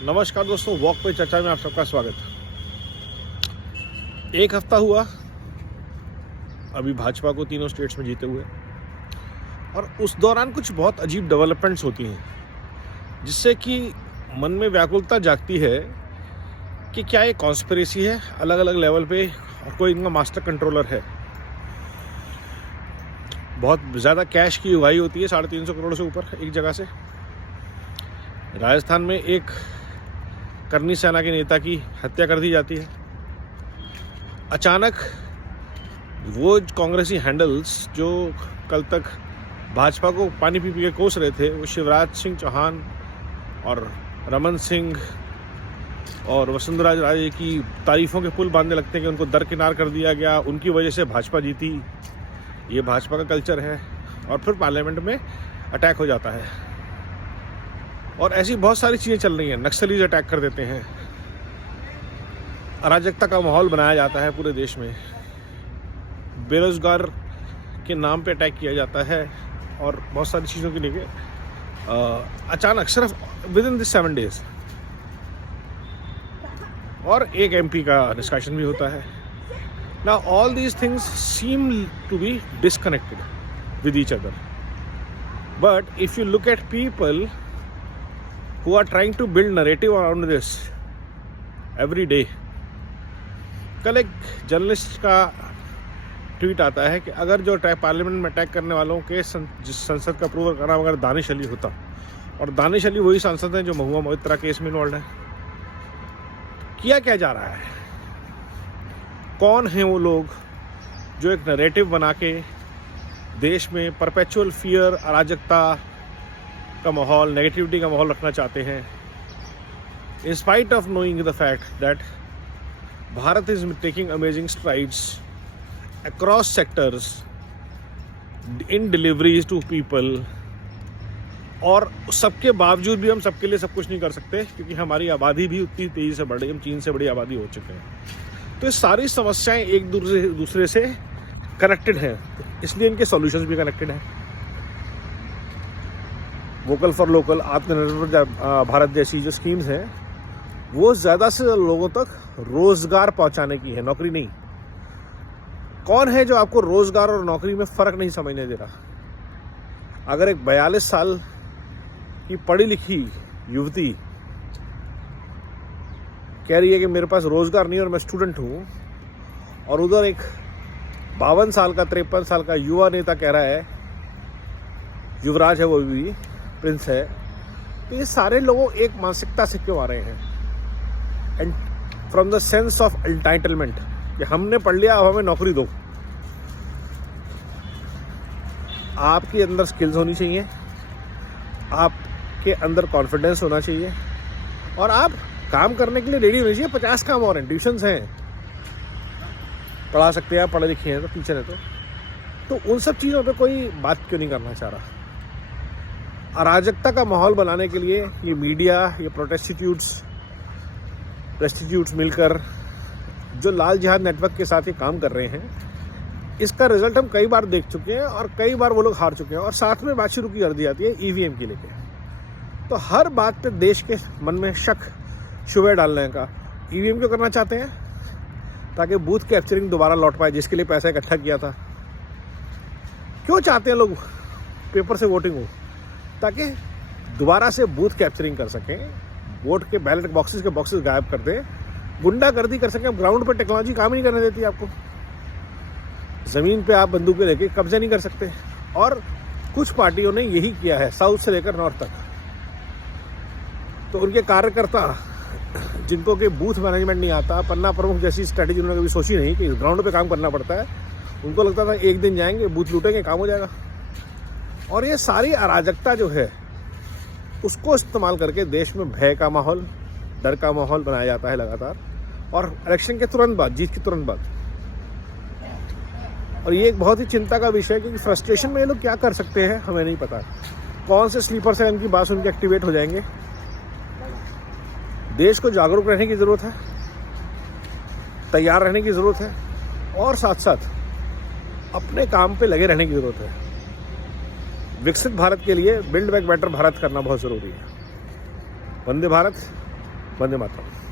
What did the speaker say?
नमस्कार दोस्तों, वॉक पे चर्चा में आप सबका स्वागत। एक हफ्ता हुआ अभी भाजपा को तीनों स्टेट्स में जीते हुए, और उस दौरान कुछ बहुत अजीब डेवलपमेंट्स होती हैं जिससे कि मन में व्याकुलता जागती है कि क्या ये कॉन्स्पिरेसी है अलग अलग लेवल पे और कोई इनका मास्टर कंट्रोलर है। बहुत ज़्यादा कैश की उगाही होती है, 350 करोड़ से ऊपर एक जगह से। राजस्थान में एक करनी सेना के नेता की हत्या कर दी जाती है। अचानक वो कांग्रेसी हैंडल्स जो कल तक भाजपा को पानी पी के कोस रहे थे, वो शिवराज सिंह चौहान और रमन सिंह और वसुंधरा राजे की तारीफों के पुल बांधने लगते हैं कि उनको दरकिनार कर दिया गया, उनकी वजह से भाजपा जीती। ये भाजपा का कल्चर है। और फिर पार्लियामेंट में अटैक हो जाता है और ऐसी बहुत सारी चीज़ें चल रही हैं। नक्सलीज अटैक कर देते हैं, अराजकता का माहौल बनाया जाता है पूरे देश में, बेरोजगार के नाम पे अटैक किया जाता है और बहुत सारी चीज़ों के लिए अचानक सिर्फ विद इन दिस 7 days। और एक एमपी का डिस्कशन भी होता है। Now all these things seem to be disconnected with each other, but if you look at people who are trying to build narrative around this every day। कल एक journalist का tweet आता है कि अगर जो पार्लियामेंट में अटैक करने वालों के जिस संसद का अप्रूवल करना अगर दानिश अली होता, और दानिश अली वही सांसद हैं जो महुआ मोइत्रा केस में इन्वॉल्व है। किया क्या जा रहा है? कौन हैं वो लोग जो एक नैरेटिव बना के देश में परपेचुअल फियर, अराजकता का माहौल, नेगेटिविटी का माहौल रखना चाहते हैं, in spite of knowing the fact that Bharat is taking amazing strides across sectors in deliveries to people। और सबके बावजूद भी हम सबके लिए सब कुछ नहीं कर सकते, क्योंकि हमारी आबादी भी उतनी तेज़ी से बढ़ रही है, हम चीन से बड़ी आबादी हो चुके हैं। तो ये सारी समस्याएं एक दूसरे से कनेक्टेड हैं, इसलिए इनके सॉल्यूशंस भी कनेक्टेड हैं। वोकल फॉर लोकल, आत्मनिर्भर भारत जैसी जो स्कीम्स हैं, वो ज़्यादा से ज़्यादा लोगों तक रोज़गार पहुंचाने की है, नौकरी नहीं। कौन है जो आपको रोज़गार और नौकरी में फ़र्क नहीं समझने दे रहा? अगर एक 42 साल की पढ़ी लिखी युवती कह रही है कि मेरे पास रोज़गार नहीं और मैं स्टूडेंट हूँ, और उधर एक 52 साल का 53 साल का युवा नेता कह रहा है, युवराज है वो भी, प्रिंस है, तो ये सारे लोग एक मानसिकता से क्यों आ रहे हैं? And from the sense of entitlement कि हमने पढ़ लिया, अब हमें नौकरी दो। आपके अंदर स्किल्स होनी चाहिए, आपके अंदर कॉन्फिडेंस होना चाहिए, और आप काम करने के लिए रेडी होनी चाहिए। 50 काम और हैं, ट्यूशन्स हैं, पढ़ा सकते हैं, आप पढ़े लिखे हैं तो, टीचर है तो उन सब चीज़ों पे कोई बात क्यों नहीं करना चाह रहा? अराजकता का माहौल बनाने के लिए ये मीडिया, ये प्रोस्टिट्यूट्स मिलकर जो लाल जिहाद नेटवर्क के साथ ये काम कर रहे हैं, इसका रिजल्ट हम कई बार देख चुके हैं और कई बार वो लोग हार चुके हैं। और साथ में बात शुरू की कर दी जाती है ईवीएम की लेके। तो हर बात पे देश के मन में शक, शुबह डालने का। ईवीएम क्यों करना चाहते हैं? ताकि बूथ कैप्चरिंग दोबारा लौट पाए, जिसके लिए पैसा इकट्ठा किया था। क्यों चाहते हैं लोग पेपर से वोटिंग हो? ताकि दोबारा से बूथ कैप्चरिंग कर सकें, वोट के बैलेट बॉक्सेस के बॉक्सेस गायब कर दें, गुंडागर्दी कर सकें। ग्राउंड पर टेक्नोलॉजी काम नहीं करने देती आपको। ज़मीन पे आप बंदूकें लेके कब्जे नहीं कर सकते। और कुछ पार्टियों ने यही किया है, साउथ से लेकर नॉर्थ तक। तो उनके कार्यकर्ता जिनको कि बूथ मैनेजमेंट नहीं आता, पन्ना प्रमुख जैसी स्ट्रैटेजी उन्होंने कभी सोची नहीं कि ग्राउंड पे काम करना पड़ता है। उनको लगता था एक दिन जाएंगे, बूथ लूटेंगे, काम हो जाएगा। और ये सारी अराजकता जो है, उसको इस्तेमाल करके देश में भय का माहौल, डर का माहौल बनाया जाता है लगातार, और इलेक्शन के तुरंत बाद, जीत के तुरंत बाद। और ये एक बहुत ही चिंता का विषय है, क्योंकि फ्रस्ट्रेशन में ये लोग क्या कर सकते हैं हमें नहीं पता। कौन से स्लीपर सेल की बात उनके एक्टिवेट हो जाएंगे। देश को जागरूक रहने की ज़रूरत है, तैयार रहने की ज़रूरत है, और साथ साथ अपने काम पे लगे रहने की ज़रूरत है। विकसित भारत के लिए बिल्ड बैक बेटर भारत करना बहुत ज़रूरी है। वंदे भारत, वंदे मातरम.